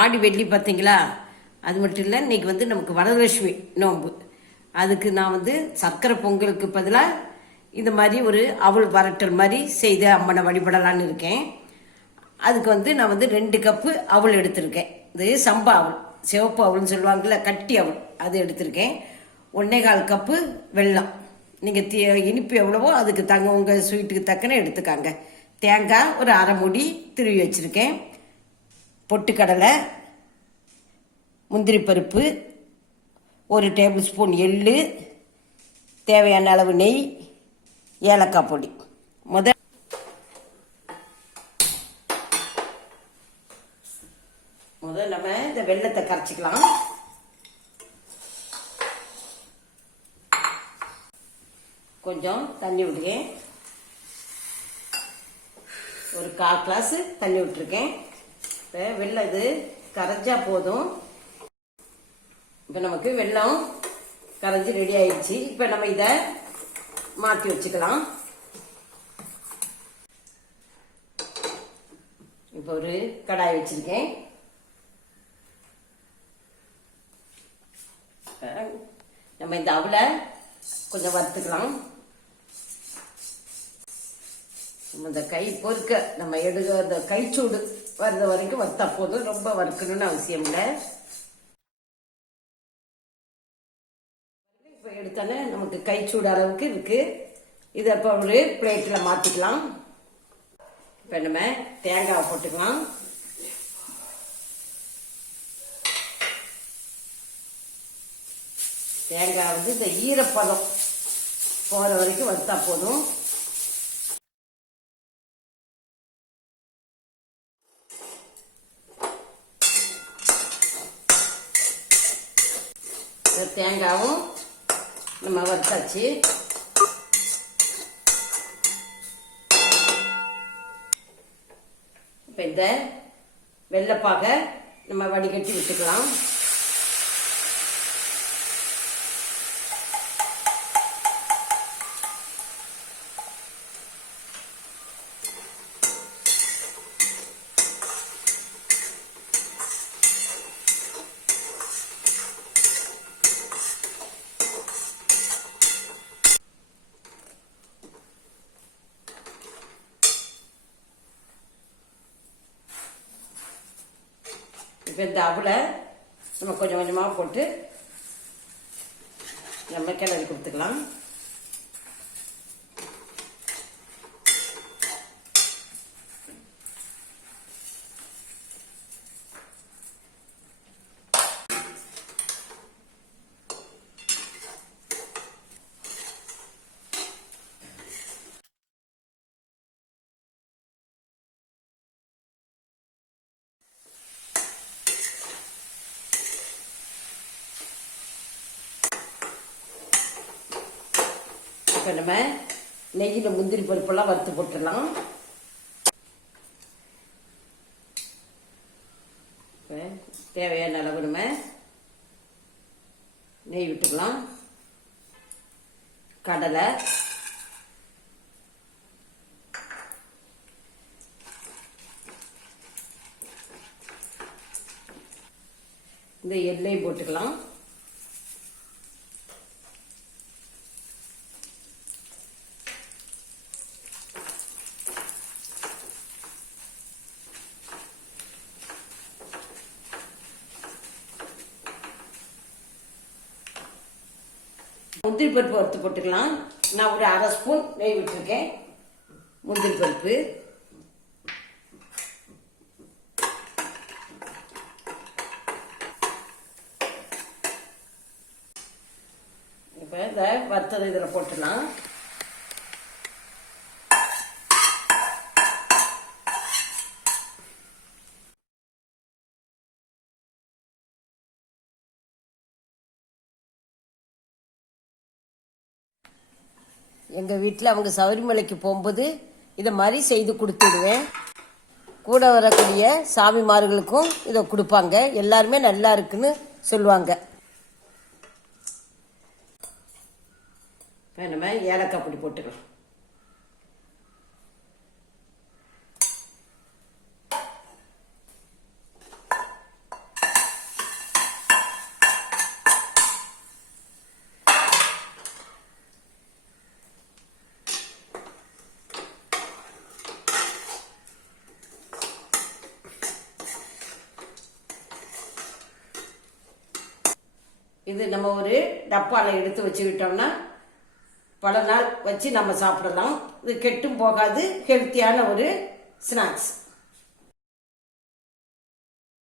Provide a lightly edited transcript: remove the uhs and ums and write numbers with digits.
ஆடி வெள்ளி பார்த்தீங்களா, அது மட்டும் இல்லை, இன்னைக்கு வந்து நமக்கு வரலட்சுமி நோன்பு. அதுக்கு நான் வந்து சர்க்கரை பொங்கலுக்கு பதிலாக இந்த மாதிரி ஒரு அவல் வரட்டல் மாதிரி செய்து அம்மனை வழிபடலான்னு இருக்கேன். அதுக்கு வந்து நான் வந்து 2 கப்பு அவல் எடுத்திருக்கேன். இது சம்பா அவல், சிவப்பு அவல்னு சொல்லுவாங்கள்ல, கட்டி அவல், அது எடுத்திருக்கேன். 1.25 கப்பு வெல்லம். நீங்கள் இனிப்பு எவ்வளவோ அதுக்கு உங்கள் ஸ்வீட்டுக்கு தக்கன எடுத்துக்காங்க. தேங்காய் ஒரு 1/2 மூடி திருவி வச்சுருக்கேன். பொட்டுக்கடலை, முந்திரி பருப்பு, 1 டேபிள் ஸ்பூன் எள்ளு, தேவையான அளவு நெய், ஏலக்காய் பொடி. முதல் நம்ம இந்த வெல்லத்தை கரைச்சிக்கலாம். கொஞ்சம் தண்ணி விடுங்க. ஒரு 1/4 கிளாஸ் தண்ணி விட்டுருக்கேன். இப்போ வெல்லம் இது கரைஞ்சா போதும். இப்போ நமக்கு வெல்லம் கரைஞ்சி ரெடி ஆயிடுச்சு. இப்போ நம்ம இதை மாற்றி வச்சுக்கலாம். இப்போ ஒரு கடாய் வச்சிருக்கேன். நம்ம இந்த அவலை கொஞ்சம் வறுத்துக்கலாம். இந்த கை பொறுக்க நம்ம அந்த கைச்சூடு வர்ற வரைக்கும் வறுத்தா போதும். ரொம்ப வறுக்கணும்னு அவசியம் இல்லை. இப்போ எடுத்தானே நமக்கு கைச்சூடு அளவுக்கு இருக்கு. இதை இப்போ ஒரு பிளேட்டில் மாற்றிக்கலாம். இப்போ நம்ம தேங்காய் போட்டுக்கலாம். தேங்காய் வந்து இந்த ஈரப்பதம் போகிற வரைக்கும் வறுத்தா போதும். தேங்காயும் நம்ம வறுத்தாச்சு. இப்போ இந்த வெள்ளைப்பாகை நம்ம வடிகட்டி விட்டுக்கலாம். இப்போ இந்த அவலை நம்ம கொஞ்சம் கொஞ்சமாக போட்டு நம்ம கிளறி கொடுத்துக்கலாம். இப்போ நம்ம நெய்யில் முந்திரி பருப்பெல்லாம் வறுத்து போட்டுடலாம். தேவையான அளவு நம்ம நெய் விட்டுக்கலாம். கடலை, இந்த எண்ணெய் போட்டுக்கலாம். முந்திரி பருப்பு வறுத்து போட்டுக்கலாம். நான் ஒரு 1/2 ஸ்பூன் நெய் விட்டுருக்கேன். முந்திரி பருப்பு, இப்போ இந்த வறுத்தது இதில் போட்டுடலாம். எங்கள் வீட்டில் அவங்க சபரிமலைக்கு போகும்போது இதை மாதிரி செய்து கொடுத்துடுவேன். கூட வரக்கூடிய சாமிமார்களுக்கும் இதை கொடுப்பாங்க. எல்லாருமே நல்லா இருக்குன்னு சொல்லுவாங்க. நம்ம ஏலக்காய் பொடி போட்டுக்கலாம். இது நம்ம ஒரு டப்பாவில் எடுத்து வச்சுக்கிட்டோம்னா பல நாள் வச்சு நம்ம சாப்பிடலாம். இது கெட்டும் போகாது, ஹெல்த்தியான ஒரு ஸ்நாக்ஸ்.